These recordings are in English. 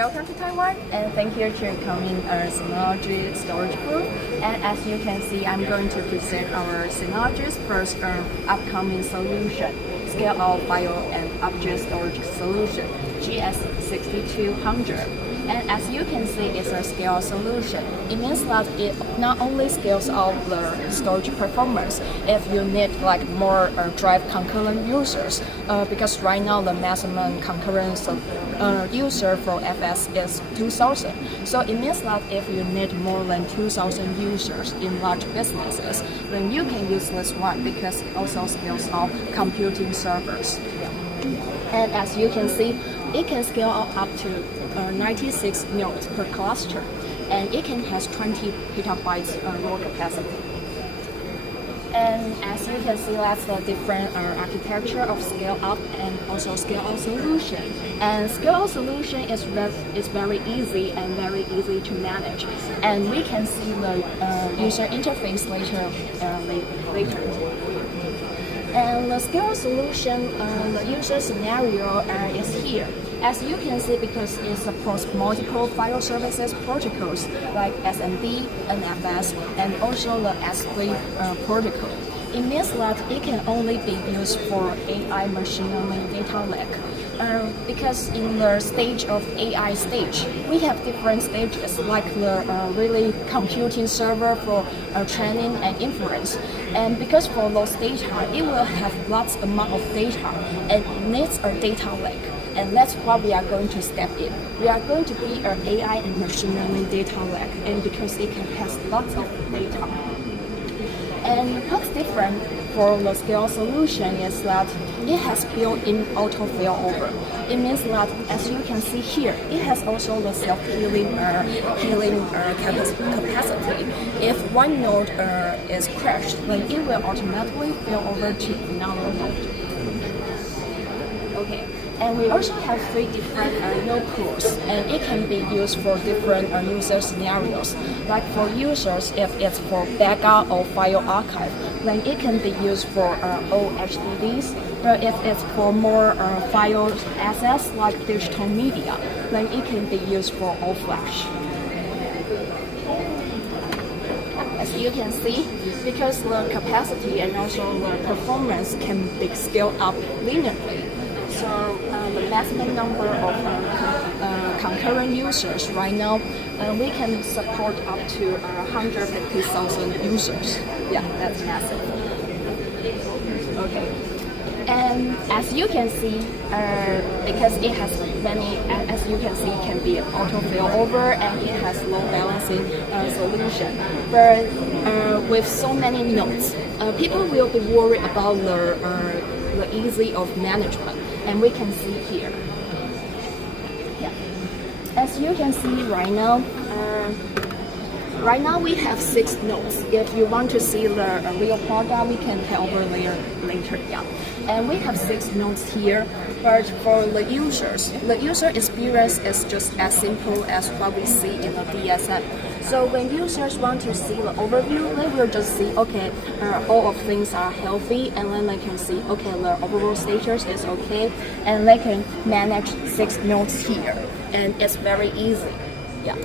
Welcome to Taiwan, and thank you for coming our Synology storage booth. And as you can see, I'm going to present our Synology's first upcoming solution, scale-out file and object storage solution, GS6200. And as you can see, it's a scale solution. It means that it not only scales out the storage performance if you need like more drive concurrent users, because right now the maximum concurrent user for FS is 2,000. So it means that if you need more than 2,000 users in large businesses, then you can use this one because it also scales out computing servers. And as you can see, it can scale up to 96 nodes per cluster, and it can has 20 petabytes raw capacity. And as you can see, that's the different architecture of scale up and also scale out solution. And scale out solution is very easy and very easy to manage. And we can see the user interface later. And the scale solution, the user scenario is here. As you can see, because it supports multiple file services protocols like SMB, NFS, and also the S3 protocol. It means that it can only be used for AI machine learning data lake. Because in the stage of AI stage, we have different stages like the really computing server for training and inference. And because for those data, it will have lots amount of data and needs a data lake. And that's what we are going to step in. We are going to be an AI and machine learning data lake, and because it can has lots of data. And what's different for the scale solution is that it has built-in auto failover. It means that, as you can see here, it has also the self-healing capacity. If one node is crashed, then it will automatically fail over to another node. Okay. And we also have 3 different node pools, and it can be used for different user scenarios. Like for users, if it's for backup or file archive, then it can be used for all HDDs. But if it's for more file access like digital media, then it can be used for all flash. As you can see, because the capacity and also the performance can be scaled up linearly. So the maximum number of concurrent users right now, we can support up to 150,000 users. Yeah, that's massive. Okay. And as you can see, because it has many, as you can see, it can be auto failover and it has load balancing solution. But with so many nodes, people will be worried about the easy of management. And we can see here. Yeah. As you can see right now, we have 6 nodes. If you want to see the real product, we can head over there later. Yeah. And we have 6 nodes here. But for the users, the user experience is just as simple as what we see in the DSM. So when users want to see the overview, they will just see, okay, all of things are healthy, and then they can see, okay, the overall status is okay, and they can manage 6 nodes here, and it's very easy. Yeah.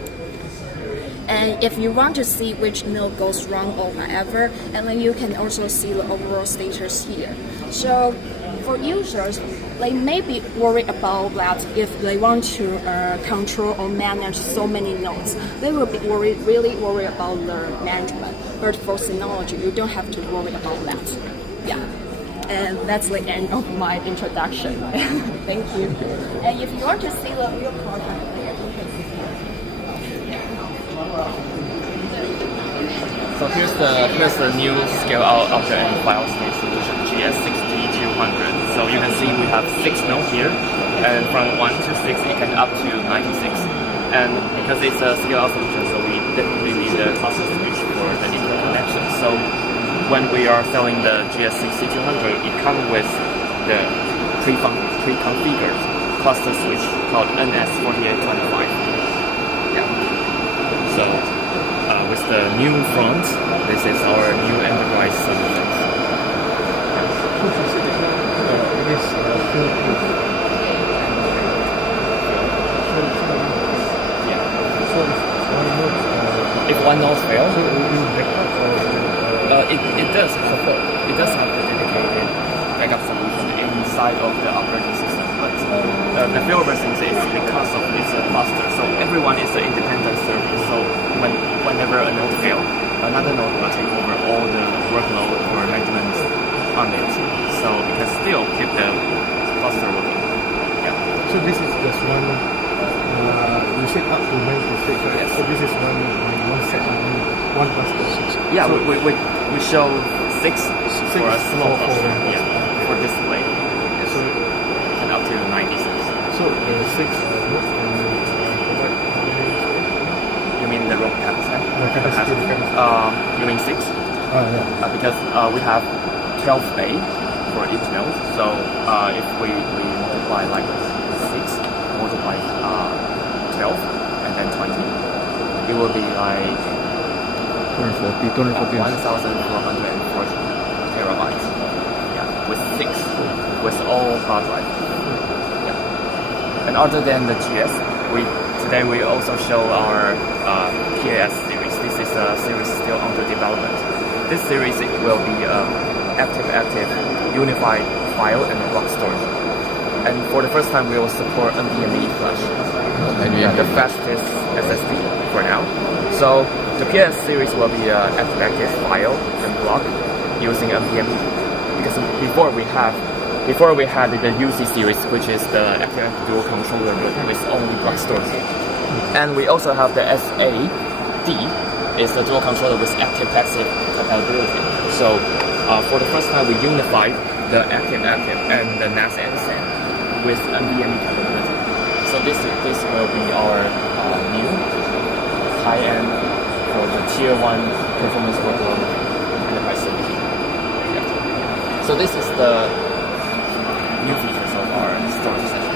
And if you want to see which node goes wrong or whatever, and then you can also see the overall status here. So for users, they may be worried about that if they want to control or manage so many nodes. They will be really worried about the management. But for Synology, you don't have to worry about that. Yeah. And that's the end of my introduction. Thank you. And if you want to see the real product, so here's the new scale-out object and file storage solution, GS6200. So you can see we have 6 nodes here, and from 1 to 6 it can up to 96. And because it's a scale-out solution, so we definitely need a cluster switch for the interconnection. So when we are selling the GS6200, it comes with the pre-configured cluster switch called NS4825. Yeah. So with the new front, this is our new enterprise solution. one node fail. So in backup or It does support. It does have the dedicated backup solution inside of the operating system, but the failover thing is because of its cluster. So everyone is an independent service. So whenever a node fails, another node will take over all the workload or maintenance on it. So it can still keep the cluster working. Yeah. so this is just one. You said up to 96, right? Yes. So this is one set, one cluster. Yeah, So, we show six for a small for- cluster. for- Yeah, for display. Yes. So, And up to 96. so the 6 nodes provide how many space? You mean the room capacity? Capacity. You mean 6? Yeah. Because we have 12 bay for each node. So if we multiply like 6, multiply 12, and then 20, it will be like 240. 1,440 terabytes. Yeah, with 6, with all hard drive. Yeah. And other than the GS, today we also show our PAS series. This is a series still under development. This series will be active unified file and block storage. And for the first time, we will support NVMe flash, the fastest SSD for now. So the PS series will be active file and block using NVMe. Because before we had the UC series, which is the active dual controller with only block storage. And we also have the SAD, is the dual controller with active passive compatibility. So for the first time, we unified the active and the NAS and SAN with NVMe capability. So this will be our new high-end for the tier 1 performance workload enterprise solution. Yeah. So this is the new features of our storage session.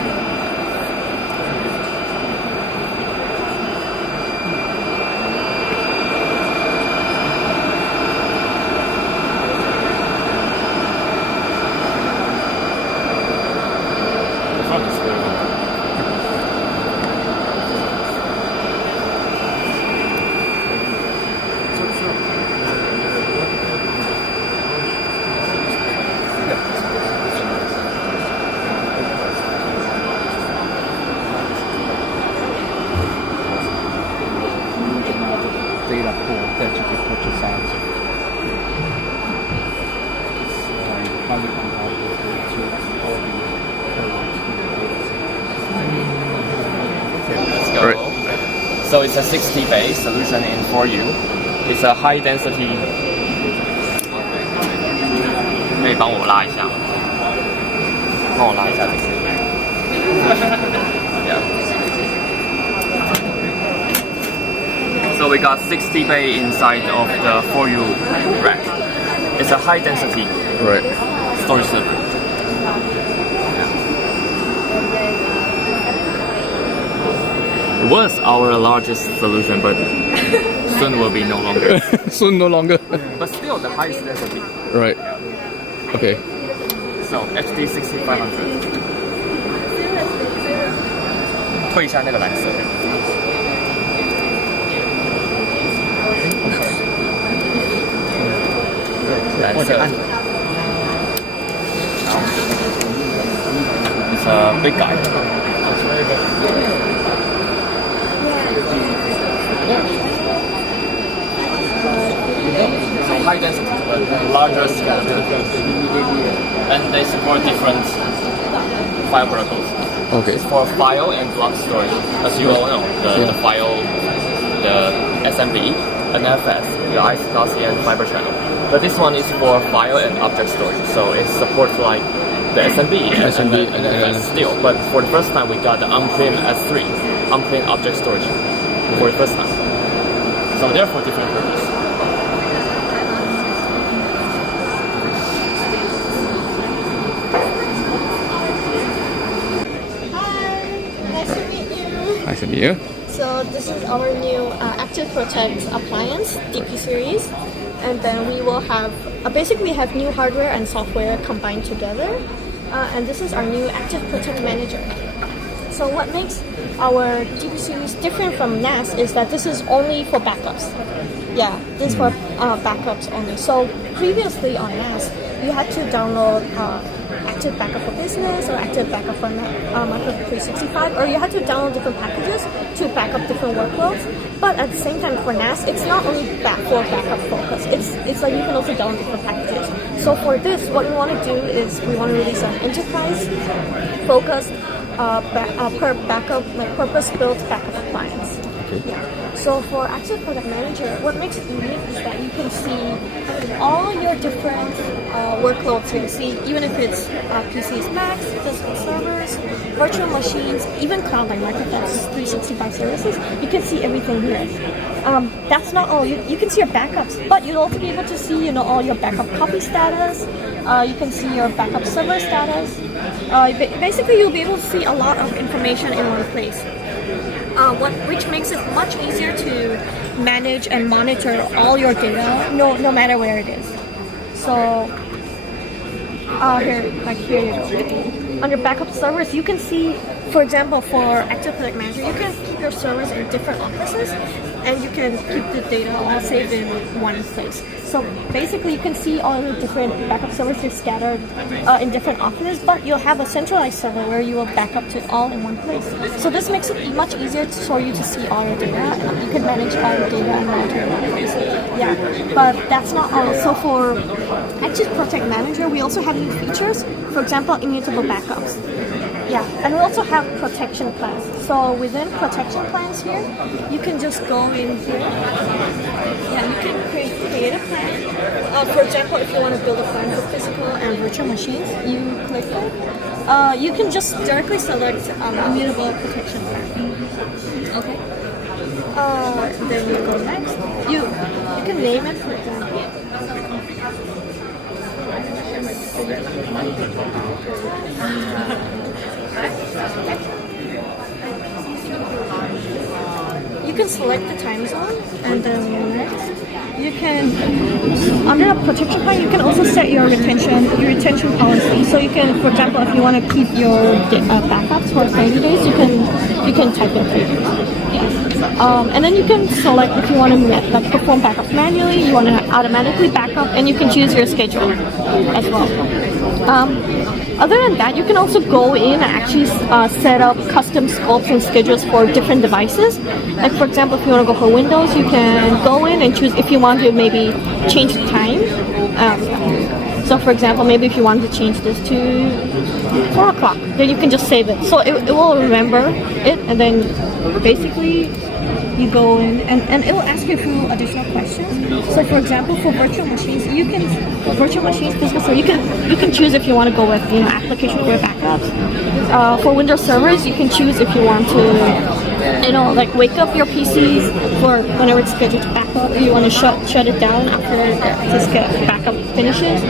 Data pool that you can purchase out. Highly compatible to all the Let's go. So it's a 60 bay solution in 4U. It's a high density. 可以帮我拉一下吗？帮我拉一下这个。Yeah. So we got 60 bay inside of the 4U rack. It's a high density storage server. It was our largest solution, but soon will be no longer. Soon no longer. But still the highest density. Right. Okay. So HD 6500. 退一下那个蓝色。蓝色。It's a big guy. So high density, but larger scalability. And they support different file protocols. Okay. It's for file and block storage. As you all know, the file, the SMB, NFS, the IC and fiber channel. But this one is for file and object storage. So it supports like the SMB and the NFS still. But for the first time, we got the on-prem S3, on-prem object storage for the first time. So they're for different purposes. Nice to meet you. So this is our new ActiveProtect appliance, DP series. And then we will have, basically have new hardware and software combined together. And this is our new ActiveProtect manager. So what makes our DP series different from NAS is that this is only for backups. Yeah, this is for backups only. So previously on NAS, you had to download Active Backup for Business or Active Backup for Microsoft 365, or you had to download different packages to back up different workloads. But at the same time, for NAS, it's not only for backup focus. It's like you can also download different packages. So for this, what we want to do is we want to release an enterprise-focused purpose-built backup appliance. Okay. Yeah. So for ActiveProtect Manager, what makes it unique is that you can see all your different workloads. You can see even if it's PCs, Macs, physical servers, virtual machines, even cloud like Microsoft 365 services, you can see everything here. That's not all. You can see your backups, but you'll also be able to see all your backup copy status. You can see your backup server status. Basically, you'll be able to see a lot of information in one place. Which makes it much easier to manage and monitor all your data, no matter where it is. So here you go. Under backup servers, you can see, for example, for ActiveProtect Manager, you can keep your servers in different offices, and you can keep the data all saved in one place. So basically, you can see all the different backup servers are scattered in different offices, but you'll have a centralized server where you will back up to all in one place. So this makes it much easier for you to see all your data, and you can manage all your data and monitor it. Yeah, but that's not all. So for ActiveProtect Manager, we also have new features. For example, immutable backups. Yeah, and we also have protection plans. So within protection plans here, you can just go in here. Yeah, you can create a plan. For example, if you want to build a plan for physical and virtual machines, you click it. You can just directly select immutable protection plan. Okay. Then you go next. You can name it, for example. You can select the time zone, and then next you can, under the protection plan, you can also set your retention policy. So you can, for example, if you want to keep your backups for 30 days, you can type in 30 days. And then you can select if you want to perform backups manually, you want to automatically backup, and you can choose your schedule as well. Other than that, you can also go in and actually set up custom scopes and schedules for different devices. Like for example, if you want to go for Windows, you can go in and choose if you want to maybe change the time. So for example, maybe if you want to change this to 4 o'clock, then you can just save it. So it will remember it, and then basically you go in and it will ask you a few additional questions. So for example, for virtual machines, you can choose if you want to go with application aware backups. For Windows servers, you can choose if you want to like wake up your PCs for whenever it's scheduled to back up, or you want to shut it down after this backup finishes.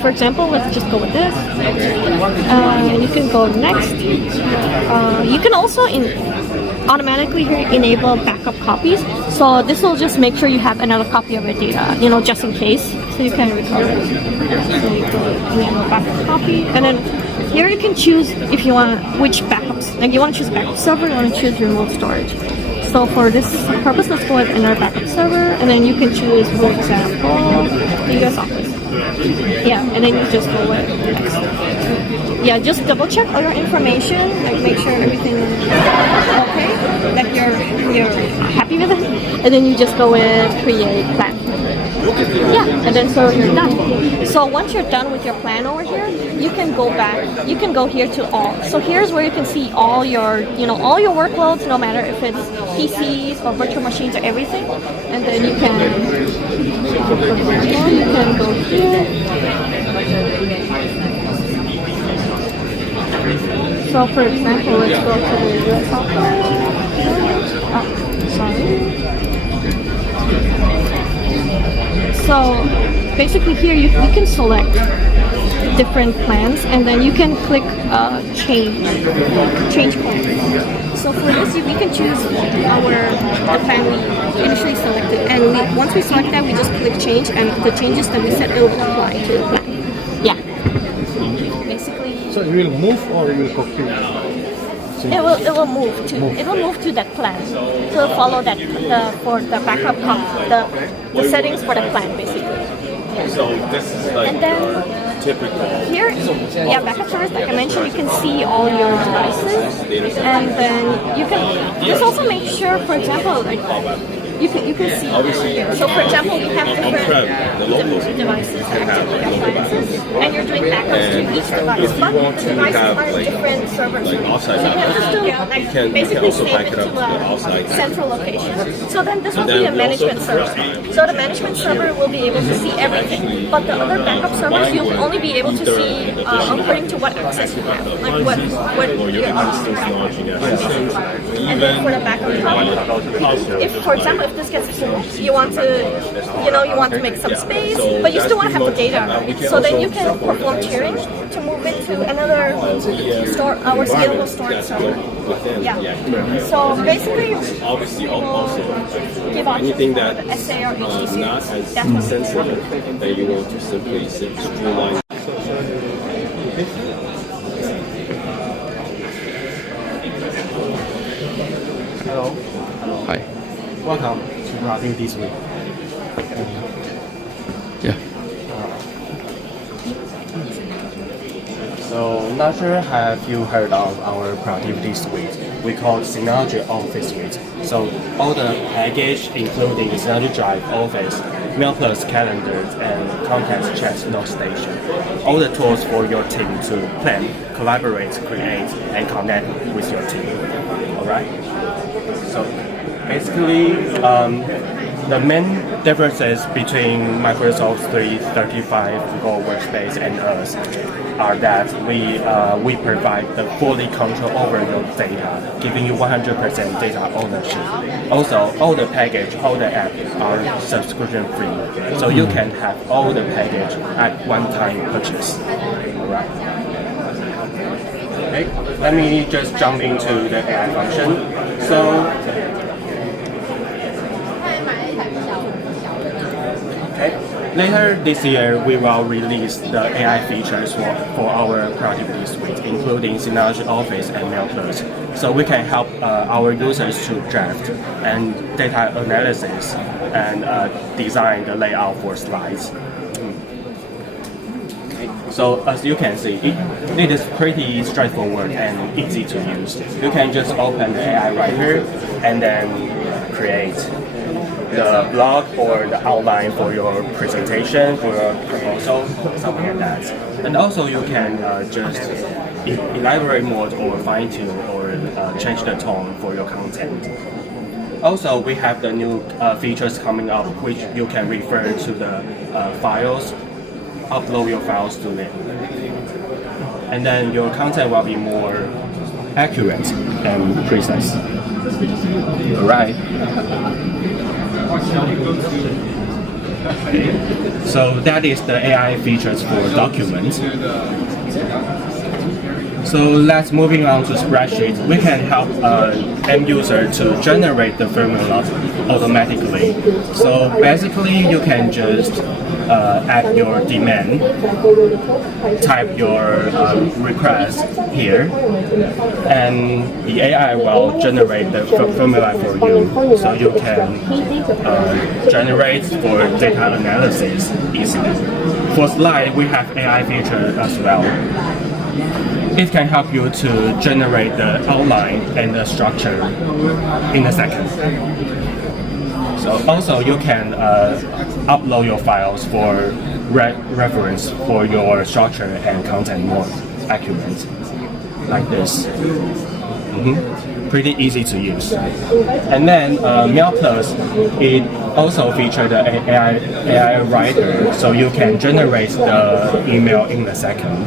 For example, let's just go with this, and you can go next. You can also automatically enable backup copies. So this will just make sure you have another copy of your data, just in case. So you can recover it. So you go enable backup copy, and then here you can choose if you want which backups. Like you want to choose backup server, you want to choose remote storage. So for this purpose, let's go with another backup server, and then you can choose, for example, the US Office. Yeah, and then you just go with next. Yeah, just double check all your information, like make sure everything is okay, like you're happy with it, and then you just go with create plan. Yeah, and then so you're done. So once you're done with your plan over here, you can go back. You can go here to all. So here's where you can see all your, all your workloads, no matter if it's PCs or virtual machines or everything. And then you can go here. So for example, let's go to the US Office. Oh, sorry. So basically here you can select different plans, and then you can click change plan. So for this, we can choose the plan we initially selected, and once we select that, we just click change, and the changes that we set will apply to the plan. Yeah. Basically. So you will move or you will copy? It will move to that plan. So it'll follow that for the backup the settings for the plan basically. So this is like And then typical. here, yeah, backup service, like I mentioned, you can see all your devices, and then you can just also make sure, for example, like you can see. So for example, we have different devices, appliances, and you're doing backups to each device. But devices are different servers. So you can just do like basically save it to a central location. So then this will be a management server. So the management server will be able to see everything, but the other backup servers you'll only be able to see according to what access you have, like what your and then for the backup hub, if for example if this gets full, you want to make some space, but you still want to have the data. So then you can perform tiering to move it to another our scalable storage server. Yeah. So basically, Obviously, also give options anything for that the SA or HE series. not as That's what sensitive that you want to simply streamline. Hello. Hi. Welcome to Productivity Suite. Yeah. So, not sure have you heard of our Productivity Suite? We call it Synology Office Suite. So, all the package, including Synology Drive, Office, Mail Plus, Calendars, and Contact Chat Note Station. All the tools for your team to plan, collaborate, create, and connect with your team. Alright? So, basically, the main differences between Microsoft 365 Go Workspace and us are that we provide the fully control over your data, giving you 100% data ownership. Also, all the package, all the apps are subscription free, so you can have all the package at one-time purchase. Alright. Okay, let me just jump into the AI function. So. Later this year, we will release the AI features for our Productivity Suite, including Synology Office and Mail Plus, so we can help our users to draft and data analysis and design the layout for slides. So as you can see, it is pretty straightforward and easy to use. You can just open the AI writer and then create the blog or the outline for your presentation, for your proposal, something like that. And also you can just elaborate more or fine-tune or change the tone for your content. Also, we have the new features coming up which you can refer to the files, upload your files to them. And then your content will be more accurate and precise. Alright. So that is the AI features for documents. So let's moving on to spreadsheet. We can help end user to generate the formula automatically. So basically, you can just add your demand, type your request here, and the AI will generate the formula for you, so you can generate for data analysis easily. For slide, we have AI feature as well. It can help you to generate the outline and the structure in a second. So also you can upload your files for reference for your structure and content more accurate, like this. Pretty easy to use. And then Mail Plus, it also features the AI writer, so you can generate the email in a second.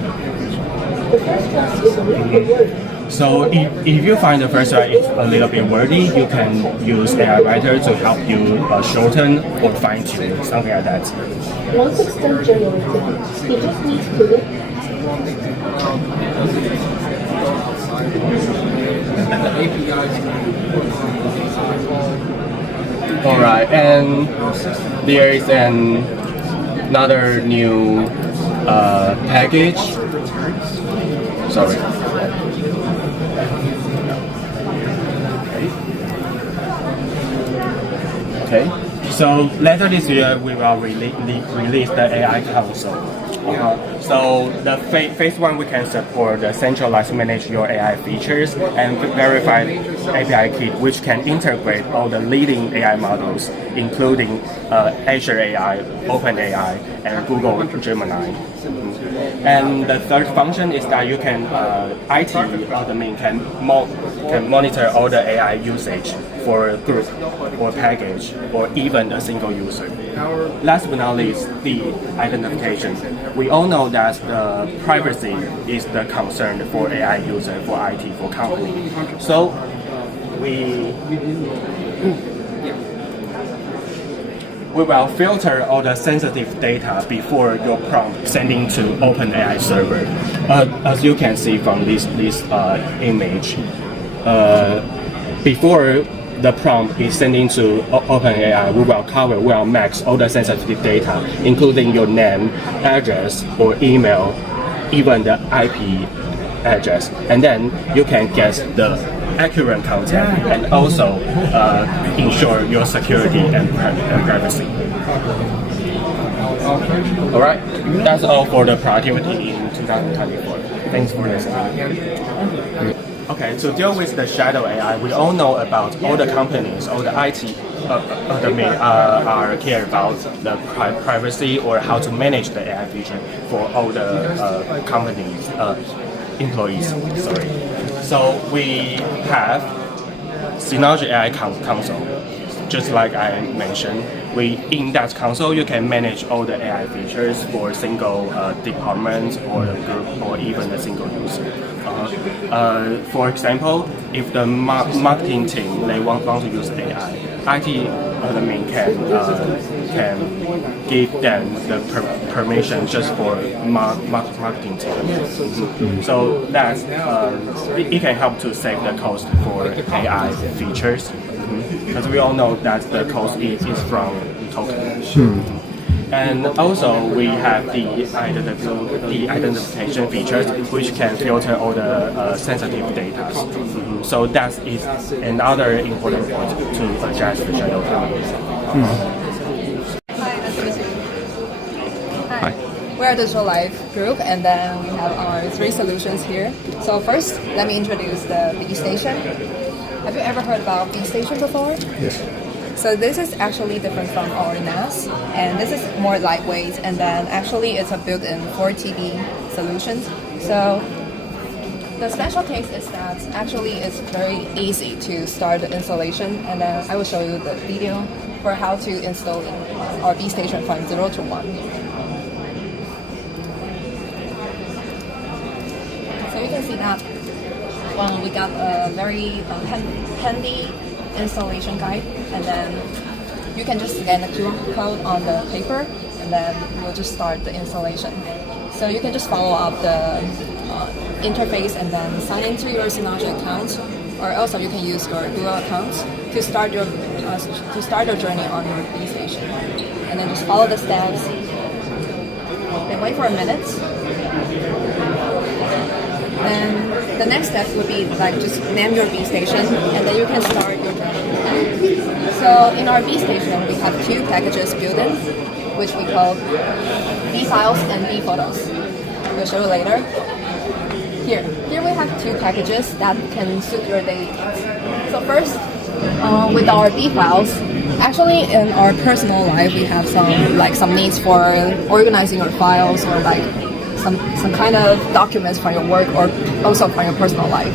So if you find the first write is a little bit wordy, you can use AI writer to help you shorten or fine tune, something like that. Once it's done generating, you just need to Alright, and there is another new package. Sorry. Okay, so later this year we will release the AI console. So the phase one we can support the centralized manage your AI features and verified API kit, which can integrate all the leading AI models, including Azure AI, OpenAI, and Google Gemini. And the third function is that you can IT admin can monitor all the AI usage for a group or package or even a single user. Last but not least, the identification. We all know that the privacy is the concern for AI user, for IT, for company. So we will filter all the sensitive data before your prompt sending to OpenAI server. As you can see from this image, before the prompt is sending to OpenAI, we will max all the sensitive data, including your name, address, or email, even the IP address, and then you can get the accurate content and also ensure your security and privacy. All right, that's all for the productivity in 2024. Thanks for listening. Okay, to deal with the shadow AI, we all know about all the companies, all the IT admin are care about the privacy or how to manage the AI feature for all the companies, employees. Sorry. So we have Synology AI console. Just like I mentioned, in that console you can manage all the AI features for single department or a group or even a single user. For example, if the marketing team they want to use AI, IT admin can give them the permission just for marketing team. So that's it can help to save the cost for AI features. Because we all know that the cost is from token. And also we have the identification features, which can filter all the sensitive data. So that is another important point to address the shadow AI. Hi, nice to meet you. Hi. We're a digital life group, and then we have our 3 solutions here. So first, let me introduce the B Station. Have you ever heard about B Station before? Yes. So this is actually different from our NAS, and this is more lightweight, and then actually it's a built-in 4 TB solution. So the special case is that actually it's very easy to start the installation, and then I will show you the video for how to install our B Station from 0 to 1. So you can see that we got a very handy installation guide, and then you can just scan the QR code on the paper, and then we'll just start the installation. So you can just follow up the interface and then sign into your Synology account, or also you can use your Google account to start your journey on your B Station, and then just follow the steps. Then wait for a minute. And the next step would be like just name your B Station, and then you can start your journey. So in our B Station, we have 2 packages built in, which we call B Files and B Photos. We'll show you later. Here we have 2 packages that can suit your daily needs. So first, with our B Files, actually in our personal life, we have some needs for organizing your files, or like some kind of documents from your work, or also from your personal life.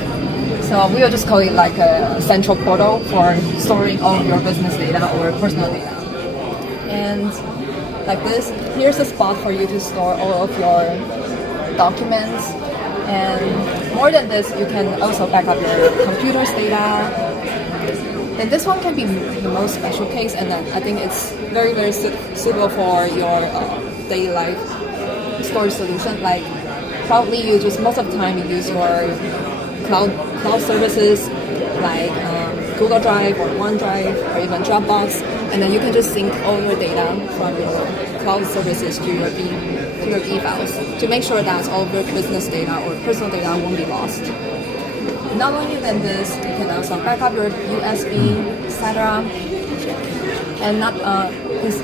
So we will just call it like a central portal for storing all of your business data or personal data. And like this, here's a spot for you to store all of your documents. And more than this, you can also back up your computer's data. And this one can be the most special case, and then I think it's very, very suitable for your daily life storage solution. Like probably most of the time you use your cloud services like Google Drive or OneDrive or even Dropbox, and then you can just sync all your data from your cloud services to your B Files to make sure that all of your business data or personal data won't be lost. Not only than this, you can also back up your USB, etc. And not is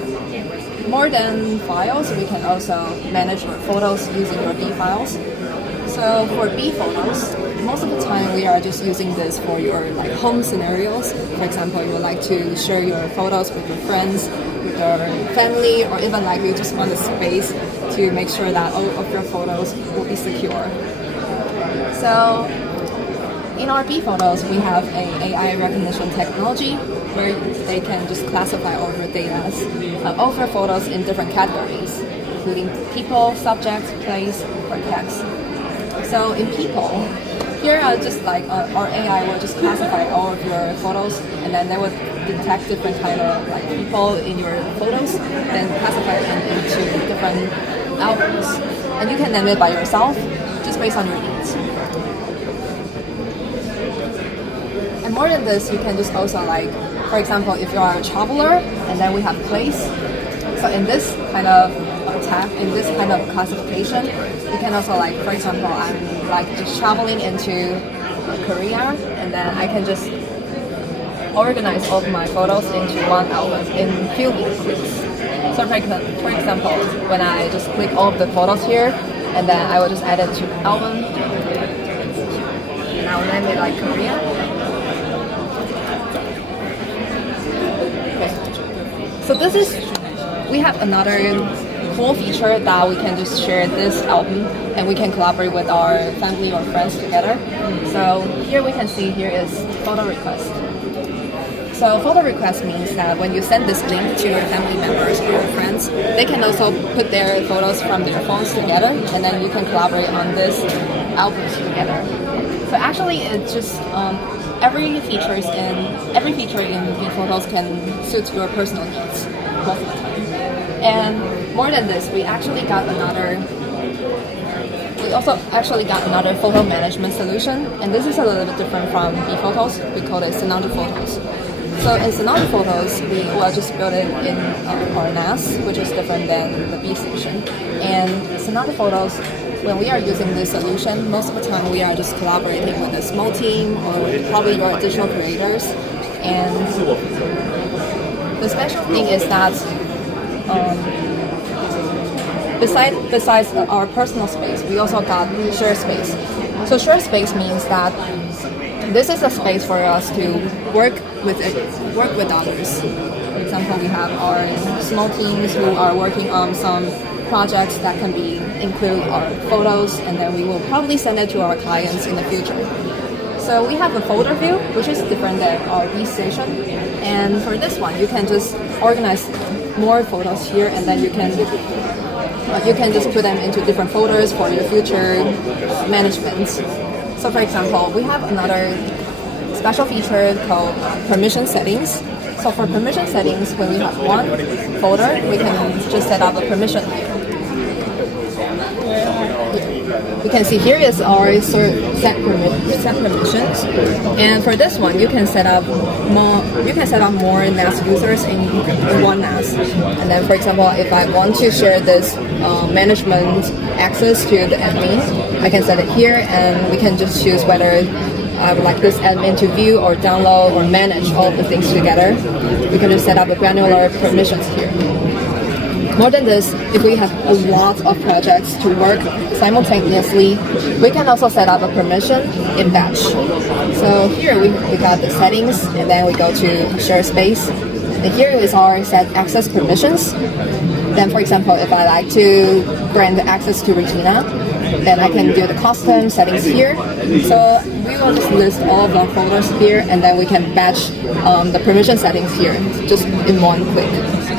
more than files, we can also manage your photos using your B files. So for B photos, most of the time we are just using this for your like home scenarios. For example, you would like to share your photos with your friends, with your family, or even like you just want a space to make sure that all of your photos will be secure. So in our B photos, we have an AI recognition technology where they can just classify all of your data, all of your photos in different categories, including people, subject, place, or text. So in people, here are just like our AI will just classify all of your photos, and then they will detect different kind of like people in your photos, then classify them into different albums, and you can name it by yourself, just based on your needs. And more than this, you can just also like, for example, if you are a traveler, and then we have place. So in this kind of tab, in this kind of classification, you can also like, for example, I'm like just traveling into Korea, and then I can just organize all of my photos into one album in few clicks. So for example, when I just click all of the photos here, and then I will just add it to album, and I will name it like Korea. Okay. So this is, we have another cool feature that we can just share this album and we can collaborate with our family or friends together. So here we can see here is photo request. So photo request means that when you send this link to your family members or your friends, they can also put their photos from their phones together, and then you can collaborate on this albums together. So actually it's just every feature in photos can suit your personal needs most of the time. And more than this, we also actually got another photo management solution, and this is a little bit different from B-Photos. We call it Synology Photos. So in Synology Photos, we will just build it in our NAS, which is different than the B station. And Synology Photos, when we are using this solution, most of the time we are just collaborating with a small team or probably your digital creators. And the special thing is that besides our personal space, we also got shared space. So shared space means that this is a space for us to work with others. For example, we have our small teams who are working on some projects that can include our photos, and then we will probably send it to our clients in the future. So we have a folder view, which is different than our B station. And for this one, you can just organize more photos here, and then you can just put them into different folders for your future management. So for example, we have another special feature called permission settings. So for permission settings, when we have one folder, we can just set up a permission here. You can see here is our set permissions, and for this one, you can set up more NAS users in one NAS. And then, for example, if I want to share this management access to the admin, I can set it here, and we can just choose whether I would like this admin to view or download or manage all of the things together. We can just set up a granular permissions here. More than this, if we have a lot of projects to work simultaneously, we can also set up a permission in batch. So here we got the settings, and then we go to share space. And here is our set access permissions. Then, for example, if I like to grant access to Regina, then I can do the custom settings here. So we will just list all of our folders here, and then we can batch the permission settings here, just in one click.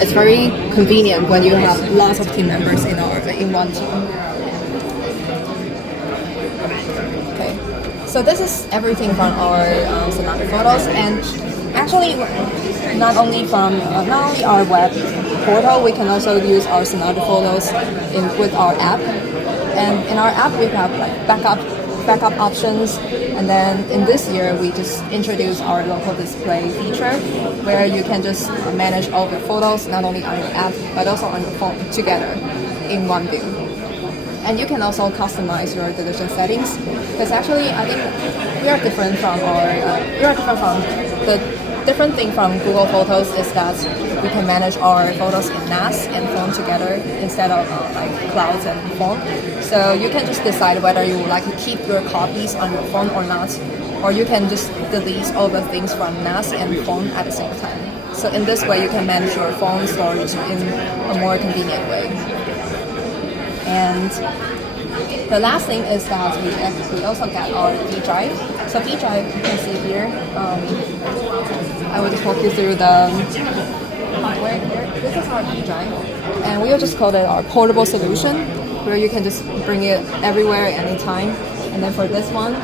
It's very convenient when you have lots of team members in one team. Okay, so this is everything from our Synology Photos, and actually not only our web portal, we can also use our Synology Photos with our app. And in our app, we have like backup options. And then in this year, we just introduced our local display feature, where you can just manage all of your photos, not only on your app, but also on your phone together in one view. And you can also customize your deletion settings, because actually I think we are different from the different thing from Google Photos is that we can manage our photos in NAS and phone together instead of like clouds and phone. So you can just decide whether you would like to keep your copies on your phone or not, or you can just delete all the things from NAS and phone at the same time. So in this way, you can manage your phone storage in a more convenient way. And the last thing is that we also get our B drive. So B drive, you can see here. I will just walk you through the hardware here. This is our B drive, and we will just call it our portable solution, where you can just bring it everywhere, anytime. And then for this one,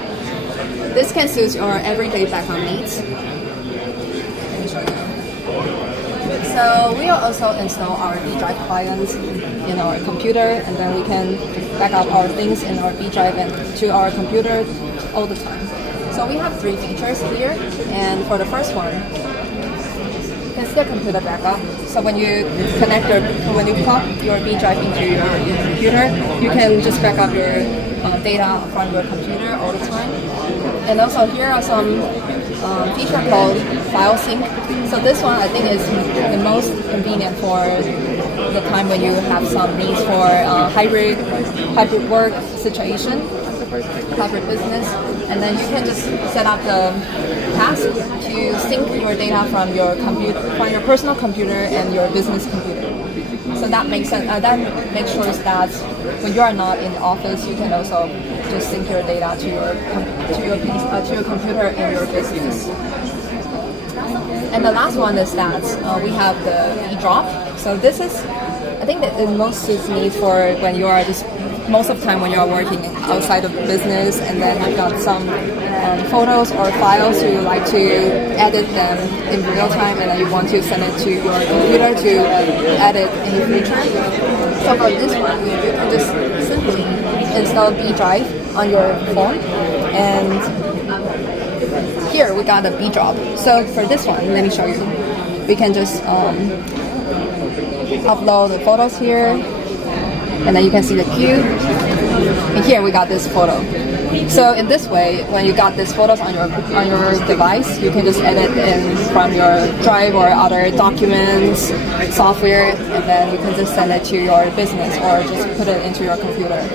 this can suit your everyday backup needs. Let me show you. So we will also install our B drive clients in our computer, and then we can back up our things in our B drive and to our computer all the time. So we have 3 features here, and for the first one, you can see a computer backup. So when you plug your B drive into your computer, you can just back up your data from your computer all the time. And also here are some feature called file sync. So this one I think is the most convenient for the time when you have some needs for hybrid work situation, hybrid business, and then you can just set up the task to sync your data from your computer, from your personal computer and your business computer. So that makes sense. That makes sure that when you are not in the office, you can also just sync your data to your computer in your business. And the last one is that we have the e-drop. So this is, I think that it most suits needs for when you are just most of the time when you are working outside of the business, and then you've got some photos or files you like to edit them in real time, and then you want to send it to your computer to edit in the future. So for this one, you can just simply install B drive on your phone, and here we got a B drop. So for this one, let me show you. We can just upload the photos here, and then you can see the queue. And here we got this photo. So in this way, when you got these photos on your device, you can just edit in from your drive or other documents, software, and then you can just send it to your business or just put it into your computer.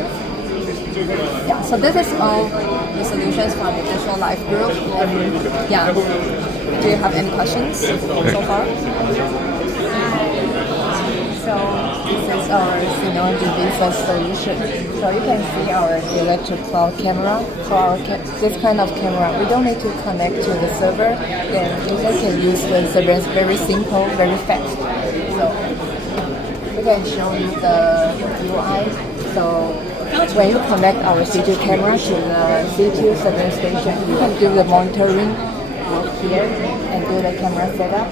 Yeah, so this is all the solutions from the Digital Life Group. And yeah, do you have any questions so far? So this is our Synology business solution. So you can see our electric cloud camera. For our this kind of camera, we don't need to connect to the server. Then user can use the server. It's very simple, very fast. So we can show you the UI. So when you connect our C2 camera to the C2 server station, you can do the monitoring here and do the camera setup.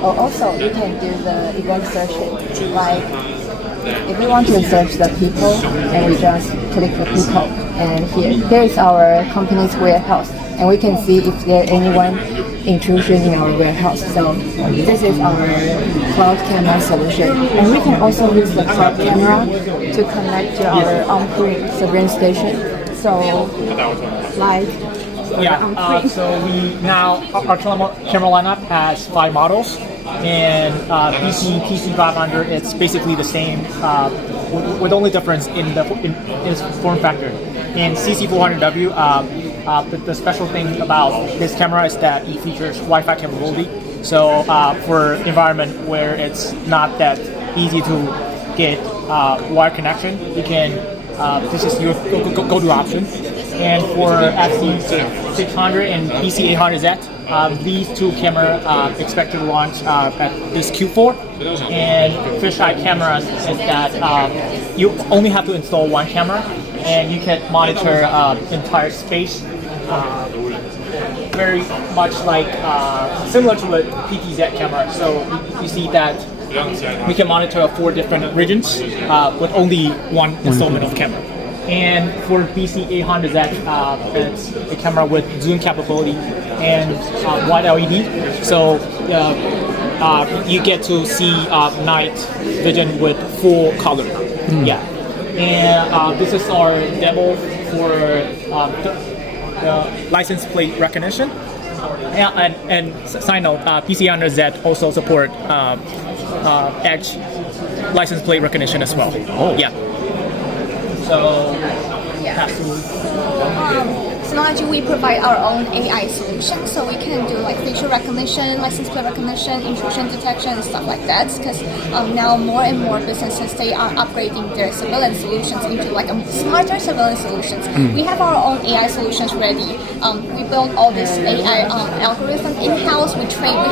Or also, you can do the event searching. Like, if you want to search the people, and we just click the people, and here is our company's warehouse, and we can see if there anyone intrusion in our warehouse. So this is our cloud camera solution, and we can also use the cloud camera to connect to our on-prem surveillance station. So, like. Yeah, so we now, our camera lineup has 5 models, and TC500, it's basically the same, with only difference in its form factor. In CC400W, the special thing about this camera is that it features Wi-Fi capability. So for environment where it's not that easy to get wire connection, you can, this is your go-to option. And for FC600 and BC800Z, these 2 cameras expect to launch at this Q4. And fisheye cameras is that you only have to install 1 camera, and you can monitor entire space, very much like similar to a PTZ camera. So you see that we can monitor 4 different regions with only 1 installment of camera. And for BC800Z, it's a camera with zoom capability and wide LED. So you get to see night vision with full color. Yeah. And this is our demo for the license plate recognition. and side note, PC under Z also support Edge license plate recognition as well. Oh. Yeah. So, Synology, we provide our own AI solution, so we can do like facial recognition, license plate recognition, intrusion detection, and stuff like that. Because now more and more businesses, they are upgrading their surveillance solutions into like smarter surveillance solutions. We have our own AI solutions ready. We build all this AI algorithm in-house. We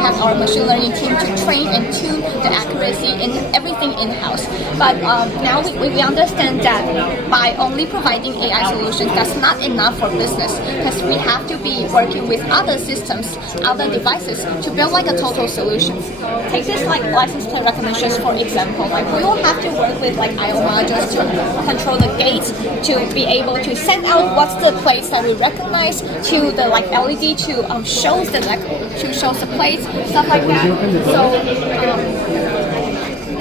have our machine learning team to train and tune the accuracy in everything in-house. But now we understand that by only providing AI solutions, that's not enough for business, because we have to be working with other systems, other devices to build like a total solution. Take this like license plate recognition for example. Like we will have to work with like I/O modules to control the gates, to be able to send out what's the plates that we recognize to the like LED to shows the plates, stuff like that. So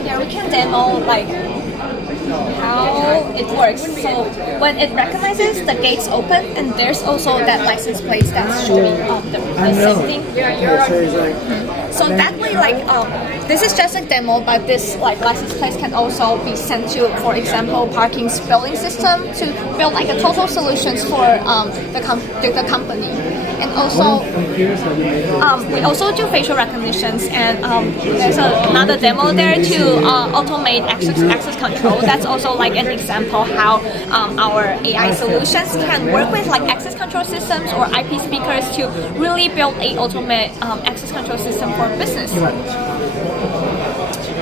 yeah, we can demo like how it works. So when it recognizes the gates open, and there's also that license plate that's showing the same thing. So that way, like this is just a demo, but this like license plates can also be sent to, for example, parking billing system to build like a total solutions for the company. And also, we also do facial recognitions, and there's another demo there to automate access control. That's also like an example how our AI solutions can work with like access control systems or IP speakers to really build a ultimate access control system for business.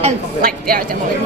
And like they are demoing.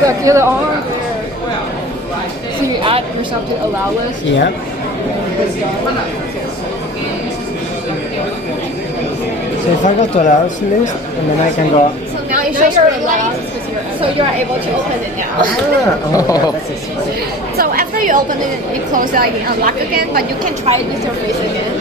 Look, you're the owner. So you add yourself to allow list. yeah. So if I go to allows list, and then I can go. So now it shows your light, so you are able to open it now. That's it. So after you open it, you close it, like you unlock again, but you can try it with your face again.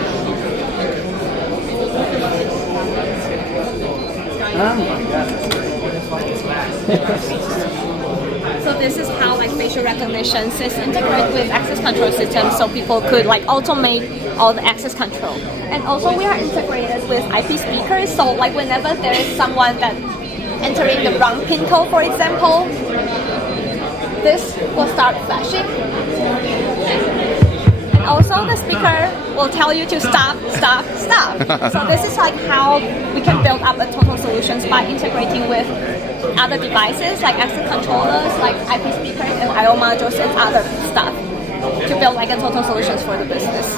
So this is how like facial recognition is integrated with access control systems, so people could like automate all the access control. And also we are integrated with IP speakers, so like whenever there is someone that entering the wrong pin code, for example, this will start flashing. And also the speaker will tell you to stop, stop, stop. So this is like how we can build up a total solutions by integrating with other devices like access controllers, like IP speakers and I/O modules and other stuff to build like a total solutions for the business.